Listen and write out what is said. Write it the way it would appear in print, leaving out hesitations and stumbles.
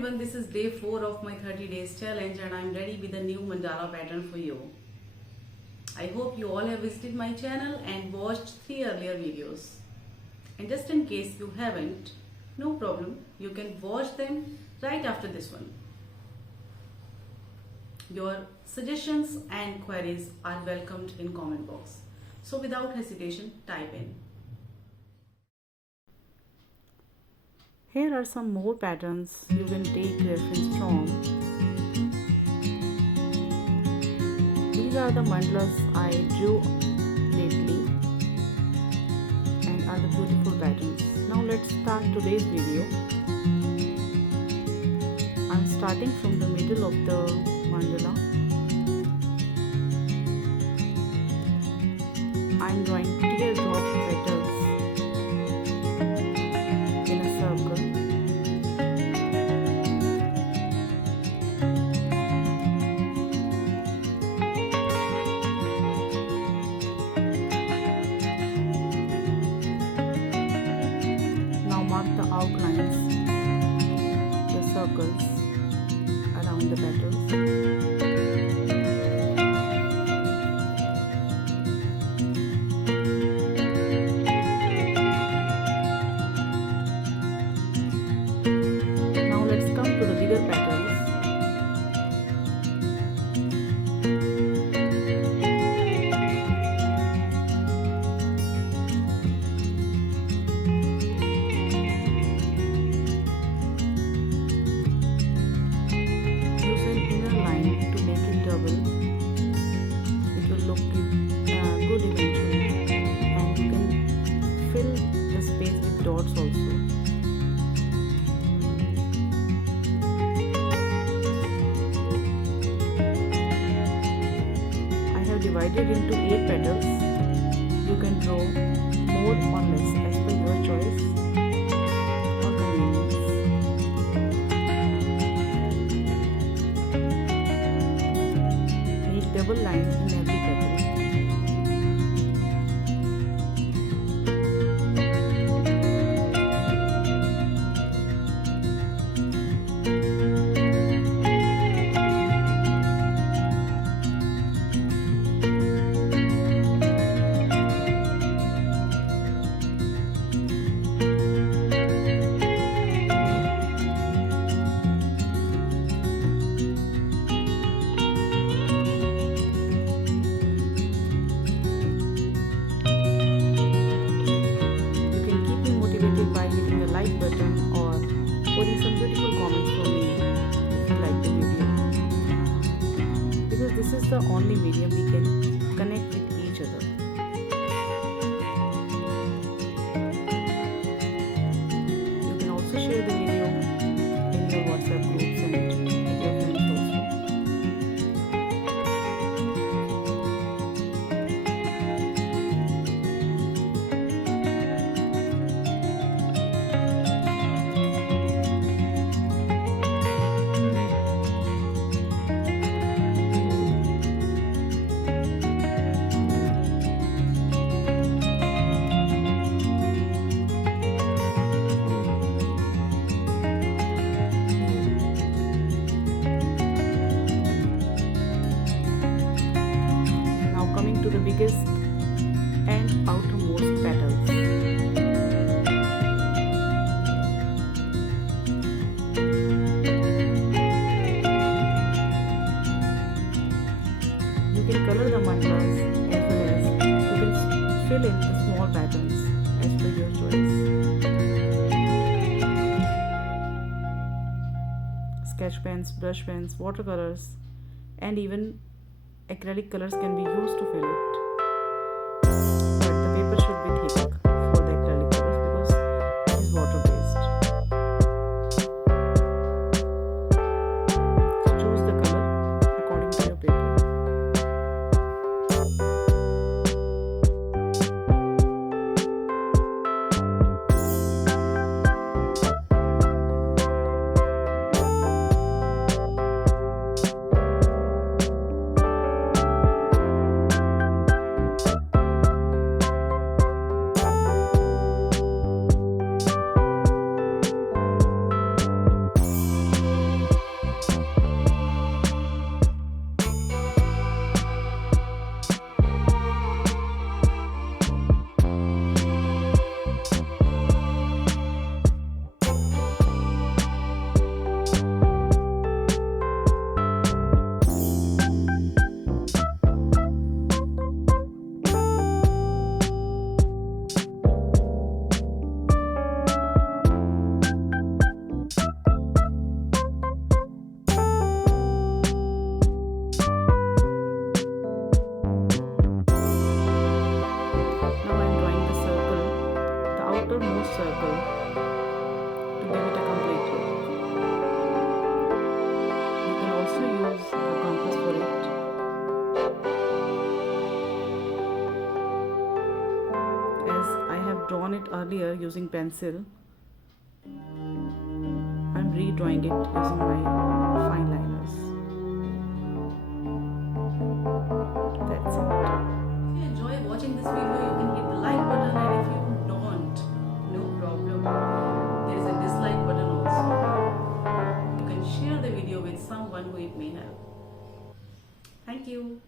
everyone, this is day 4 of my 30 days challenge and I'm ready with a new mandala pattern for you. I hope you all have visited my channel and watched 3 earlier videos. And just in case you haven't, no problem, you can watch them right after this one. Your suggestions and queries are welcomed in comment box. So without hesitation, type in. Here are some more patterns you can take reference from. These are the mandalas I drew lately and are the beautiful patterns. Now let's start today's video. I'm starting from the middle of the mandala. I'm drawing teardrop petals in a circle. Now mark the outlines, the circles around the petals. Dots also. I have divided into 8 petals. You can draw more or less as per your choice or convenience. Make double lines in every petal. By hitting the like button or putting some beautiful comments for me if you like the video, because this is the only medium we can connect with each other. You can also share the video in your WhatsApp groups and with your friends also. To the biggest and outermost petals. You can color the mandalas as well as you can fill in the small patterns as per your choice. Sketch pens, brush pens, watercolors, and even acrylic colors can be used to fill it, but the paper should be thick for the acrylic colors because it is water based. So choose the color according to your paper. earlier using pencil, I'm redrawing it using my fine liners. That's it. If you enjoy watching this video, you can hit the like button, and if you don't, no problem. There is a dislike button also. You can share the video with someone who it may help. Thank you.